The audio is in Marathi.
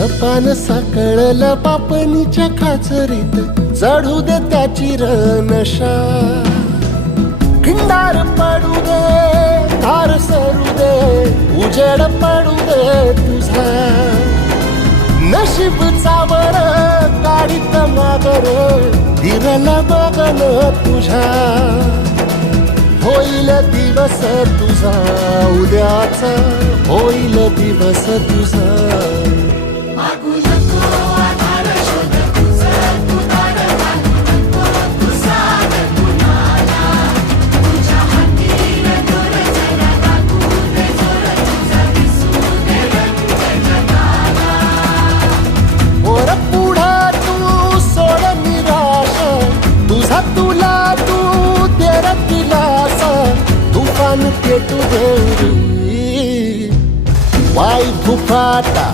पान साकळलं पापणीच्या खाचरीत, चढू दे त्याची नशा. खिंडार पडू दे, धार सरू दे, उजेड पडू दे तुझा. नशीब चावर काढीत मागर, दिरला बघन तुझ्या. होईल दिवस तुझा उद्याचा, होईल दिवस तुझा. तुला तू तेरा दिलासा, तुफान पेटू दे वाई फुफाटा